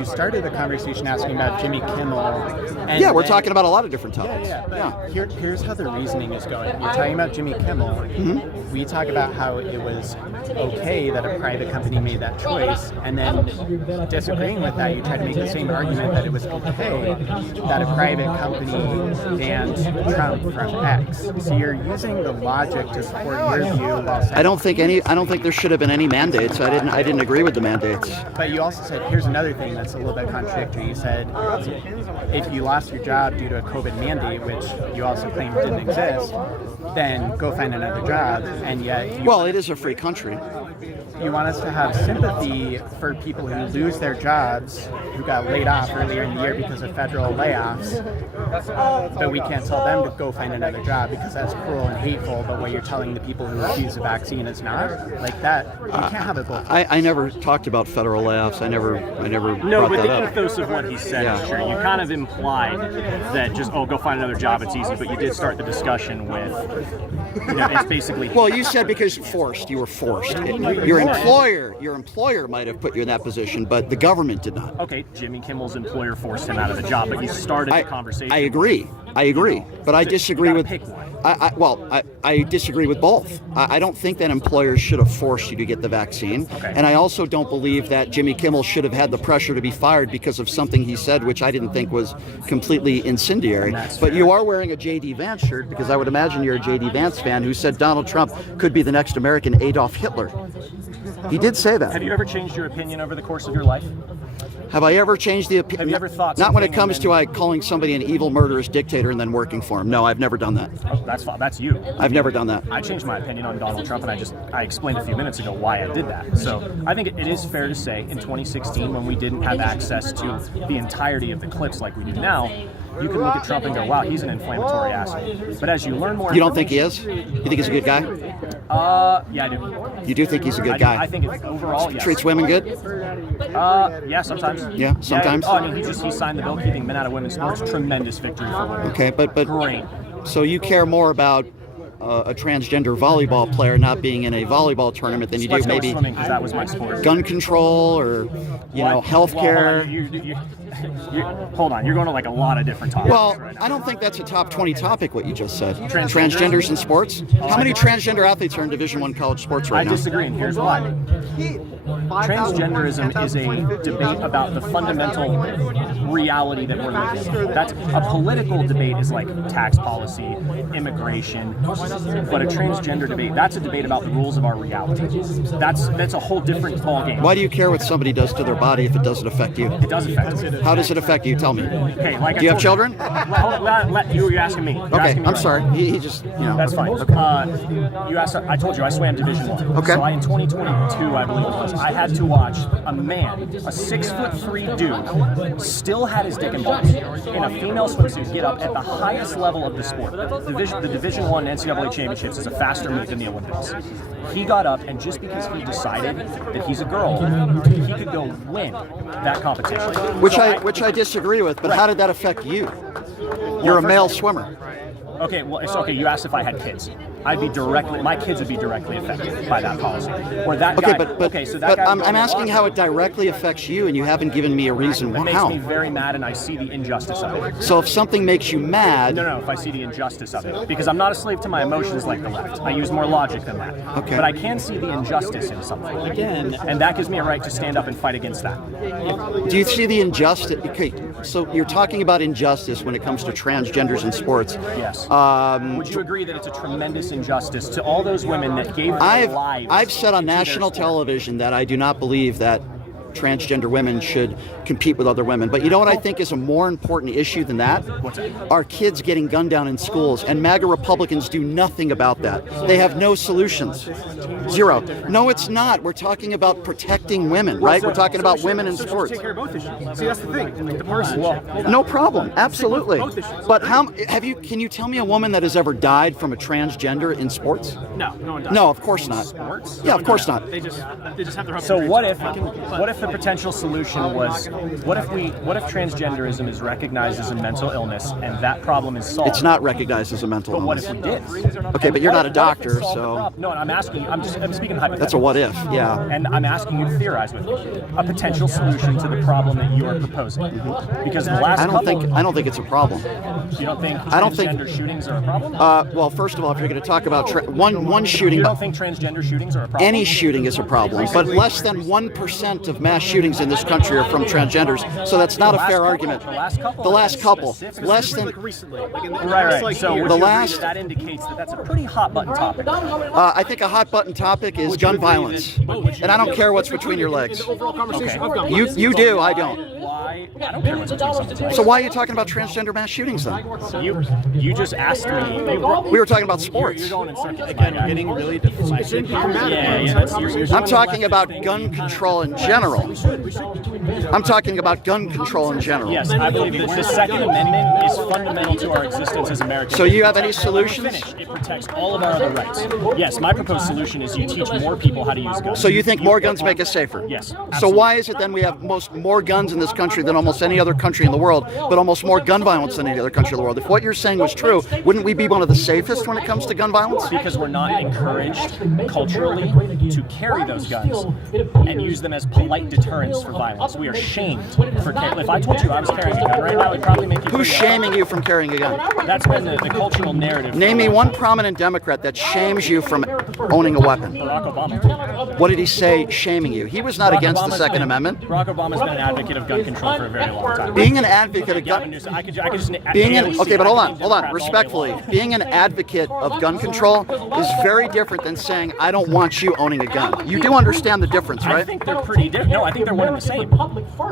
you started the conversation asking about Jimmy Kimmel. And yeah, we're talking about a lot of different topics. Here's how the reasoning is going. You're talking about Jimmy Kimmel. Mm-hmm. We talk about how it was okay that a private company made that choice, and then disagreeing with that, you try to make the same argument that it was okay that a private company banned Trump from X. So you're using the logic to support your view while saying, I don't think there should have been any mandates. I didn't agree with the mandates. But you also said, here's another thing that's a little bit contradictory. You said if you lost your job due to a COVID mandate, which you also claimed didn't exist, then go find another job. And yet, it is a free country. You want us to have sympathy for people who lose their jobs, who got laid off earlier in the year because of federal layoffs, but we can't tell them to go find another job because that's cruel and hateful. But what you're telling the people who refuse the vaccine is not like that. You can't have it both. I never talked about federal layoffs. I never No, brought but that the up. ethos of what he said, sure. You kind of implied that just, go find another job, it's easy, but you did start the discussion with, it's basically... Well, you said because you were forced. Your employer might have put you in that position, but the government did not. Okay, Jimmy Kimmel's employer forced him out of the job, but you started the conversation. I agree, but I disagree with... Pick one. I disagree with both. I don't think that employers should have forced you to get the vaccine. Okay. And I also don't believe that Jimmy Kimmel should have had the pressure to be fired because of something he said, which I didn't think was completely incendiary. But you are wearing a J.D. Vance shirt because I would imagine you're a J.D. Vance fan who said Donald Trump could be the next American Adolf Hitler. He did say that. Have you ever changed your opinion over the course of your life? Have I ever changed the opinion? Have you ever thought Not when it something comes and to calling somebody an evil, murderous dictator and then working for him. No, I've never done that. Oh, that's fine. That's you. I've never done that. I changed my opinion on Donald Trump, and I explained a few minutes ago why I did that. So I think it is fair to say in 2016, when we didn't have access to the entirety of the clips like we do now, you can look at Trump and go, wow, he's an inflammatory asshole. But as you learn more... You don't think he is? You think he's a good guy? Yeah, I do. You do think he's a good guy? I think overall, yes. Treats women good? Yeah, sometimes. Yeah, sometimes? Yeah, I mean, he signed the bill keeping men out of women's sports. Tremendous victory for women. Okay, but Great. So you care more about a transgender volleyball player not being in a volleyball tournament than you do maybe swimming, because that was my sport. Gun control or healthcare. Hold on, you're going to like a lot of different topics. Well, right now. I don't think that's a top 20 topic. What you just said. Transgenders in sports. How many transgender athletes are in Division I college sports right now? I disagree, and here's why. Transgenderism is a debate about the fundamental reality that we're living in. That's a political debate is like tax policy, immigration, but a transgender debate, that's a debate about the rules of our reality. That's a whole different ballgame. Why do you care what somebody does to their body if it doesn't affect you? It does affect me. How does it affect you? Tell me. Okay, do you have children? You're asking me. I'm sorry. He just, That's fine. Okay. You asked. I told you I swam Division I. Okay. So in 2022, I believe it was, I had to watch a man, a 6'3" dude, still had his dick and balls in a female swimsuit get up at the highest level of the sport. The Division I NCAA championships is a faster move than the Olympics. He got up, and just because he decided that he's a girl, he could go win that competition. Which I disagree with, but how did that affect you? You're a male swimmer. Okay, well, it's okay. You asked if I had kids. My kids would be directly affected by that policy. Or that okay, guy. But I'm asking how it directly affects you, and you haven't given me a reason how. It how. makes me very mad, and I see the injustice of it. So if something makes you mad... No, if I see the injustice of it. Because I'm not a slave to my emotions like the left. I use more logic than that. Okay. But I can see the injustice in something. Again. And that gives me a right to stand up and fight against that. Do you see the injustice? Okay, so you're talking about injustice when it comes to transgenders in sports. Yes. Would you agree that it's a tremendous injustice to all those women that gave their lives? I've said on national television that I do not believe that transgender women should compete with other women. But you know what I think is a more important issue than that? What's that? Our kids getting gunned down in schools, and MAGA Republicans do nothing about that. They have no solutions. Zero. No, it's not. We're talking about protecting women, right? We're talking about women in sports. Take care of both issues. See, that's the thing. Like the person. No problem. Absolutely. But can you tell me a woman that has ever died from a transgender in sports? No one does. No, of course not. Sports? Yeah, of course not. They just have their. So what if the potential solution was, what if transgenderism is recognized as a mental illness and that problem is solved? It's not recognized as a mental But what illness. if we did? Okay, but you're not a doctor, What if it solved the so problem? No, I'm asking. I'm speaking hypothetically. that's a what if. Yeah. And I'm asking you to theorize with me a potential solution to the problem that you are proposing. Because the last I don't think it's a problem. You don't think I don't think- transgender shootings are a problem? Well, first of all, if you're going to talk about one shooting, You don't think transgender shootings are a problem? any shooting is a problem, but less than 1% of mass shootings in this country are from transgenders, so that's not a fair argument. The last couple. The last couple, less than. Like recently, like in the Right. like So year. would The you agree last- that indicates that that's a pretty hot button topic. I think a hot button topic is gun violence, and I don't care what's between your legs. overall conversation Okay. of gun You violence. you do, I don't. Why? I don't care what's between something. So why are you talking about transgender mass shootings then? You just asked me. We were talking about You're sports. going in circuit again. You're Getting really deflected here. Yeah. That's, you're I'm talking about gun control in general. I'm talking about gun control in general. Yes, I believe that the Second Amendment is fundamental to our existence as Americans. So you have any Let me solutions? finish. It protects all of our other rights. Yes, my proposed solution is you teach more people how to use guns. So you think more guns make us safer? Yes. So why is it then we have more guns in this country than almost any other country in the world, but almost more gun violence than any other country in the world? If what you're saying was true, wouldn't we be one of the safest when it comes to gun violence? Because we're not encouraged culturally to carry those guns and use them as polite deterrents for violence. We are shamed for carrying. If I told you I was carrying a gun right now, it'd probably make you. Who's pretty shaming you from carrying a gun? That's been the cultural narrative. Name me one prominent Democrat that shames you from owning a weapon. Barack Obama. What did he say shaming you? He was not against the Obama's Second been- Amendment. Barack Obama's been an advocate of gun control for a very long time. Being an advocate of Gavin gun... Newsom, I could just Being an, AOC, okay, but I hold could on, name Democrats all day respectfully. long. Being an advocate of gun control is very different than saying, I don't want you owning a gun. You do understand the difference, I right? think they're pretty different. No, I think they're one and the same.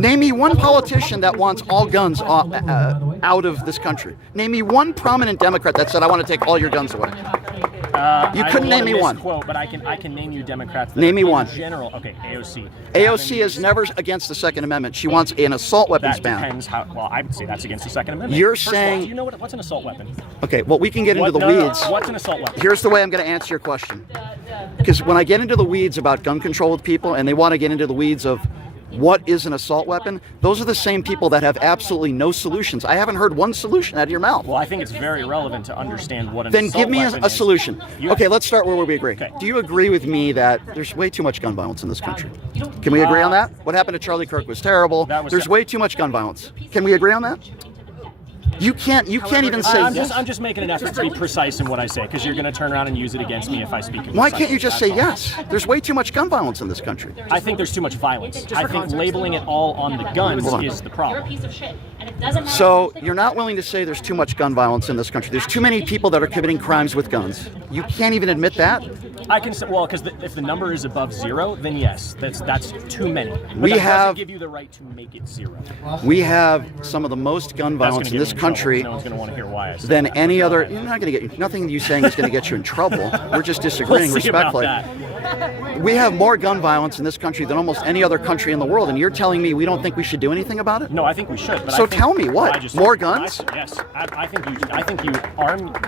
Name me one politician that wants all guns out of this country. Name me one prominent Democrat that said, I want to take all your guns away. You couldn't name me one. Quote, but I can name you Democrats. That Name me in one. General, okay, AOC. AOC is never against the Second Amendment. She wants an assault weapons That ban. depends how. Well, I would say that's against the Second Amendment. You're First of all, saying- do you know what's an assault weapon? Okay, well, we can get into the weeds. What's an assault weapon? Here's the way I'm going to answer your question. Because when I get into the weeds about gun control with people and they want to get into the weeds of what is an assault weapon, those are the same people that have absolutely no solutions. I haven't heard one solution out of your mouth. Well, I think it's very relevant to understand what an Then assault give me weapon a is. solution. You- Okay, let's start where we agree. Okay. Do you agree with me that there's way too much gun violence in this country? Can we agree on that? What happened to Charlie Kirk was terrible. That was There's ter- way too much gun violence. Can we agree on that? You can't even say I'm yes. just making an effort to be precise in what I say, because you're going to turn around and use it against me if I speak. Why can't you imprecisely. just say That's all. yes? There's way too much gun violence in this country. I think there's too much violence. I think labeling it all on the guns Hold on. is the problem. So you're not willing to say there's too much gun violence in this country. There's too many people that are committing crimes with guns. You can't even admit that? I can say, well, because if the number is above zero, then yes, that's too many. But We that have- doesn't give you the right to make it zero. We have some of the most gun That's violence gonna in get this me in trouble, country 'cause no one's going to want to hear why I said than that. any other. You're not going to get nothing you saying is going to get you in trouble. We're just disagreeing We'll see about respectfully. that. We have more gun violence in this country than almost any other country in the world, and you're telling me we don't think we should do anything about it? No, I think we should. But So I think, tell me what? I just- More guns? Yes, I think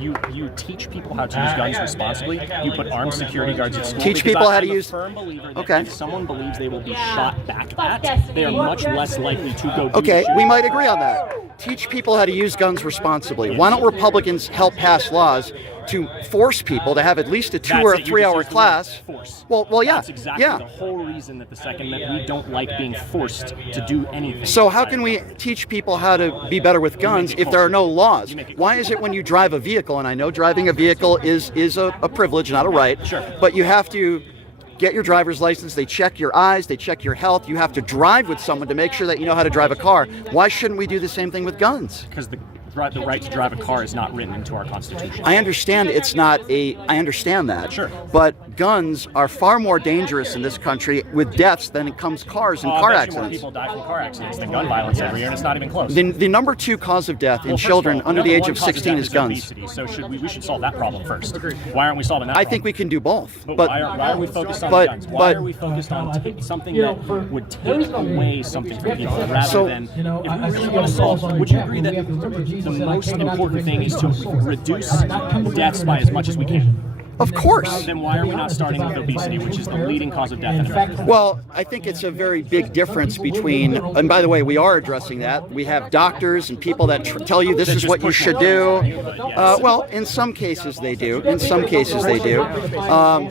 you teach people how to use guns responsibly. You put armed security guards at school. Teach because people how I'm to a use- firm believer that Okay. if someone believes they will be shot back at, they are much less likely to go. Do Okay, the shooting. we might agree on that. Teach people how to use guns responsibly. Why don't Republicans help pass laws to force people to have at least a 2 That's or a it, you 3 just hour used the word class? Force. Well, yeah, That's exactly yeah. the whole reason that the Second Amendment, we don't like being forced to do anything. So how can we teach people how to be better with guns if there are no laws? Why is it when you drive a vehicle, and I know driving a vehicle is a privilege, not a right, Sure. but you have to get your driver's license, they check your eyes, they check your health, you have to drive with someone to make sure that you know how to drive a car. Why shouldn't we do the same thing with guns? Because the right to drive a car is not written into our Constitution. I understand it's not I understand that. Sure. But guns are far more dangerous in this country with deaths than it comes cars and I car bet you more accidents. people die from car accidents than gun violence every year, and it's not even close. The number 2 cause of death in Well, first of children all, under the number age one of cause 16 death is guns. obesity, so we should solve that problem first. Why aren't we solving that I problem? think we can do both. But why are we focused on but- guns? Why but- are we focused on something that would take away something from people rather So- than if we really want to solve? Would you agree that the most important thing is to reduce deaths by as much as we can? Of course. Then why are we not starting with obesity, which is the leading cause of death in America? Well, I think it's a very big difference between, and by the way, we are addressing that. We have doctors and people that tell you this is what you should do. Well, in some cases they do. In some cases they do.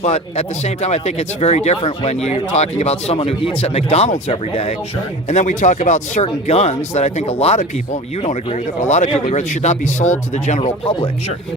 But at the same time, I think it's very different when you're talking about someone who eats at McDonald's every day. And then we talk about certain guns that I think a lot of people, you don't agree with it, but a lot of people agree with, should not be sold to the general public.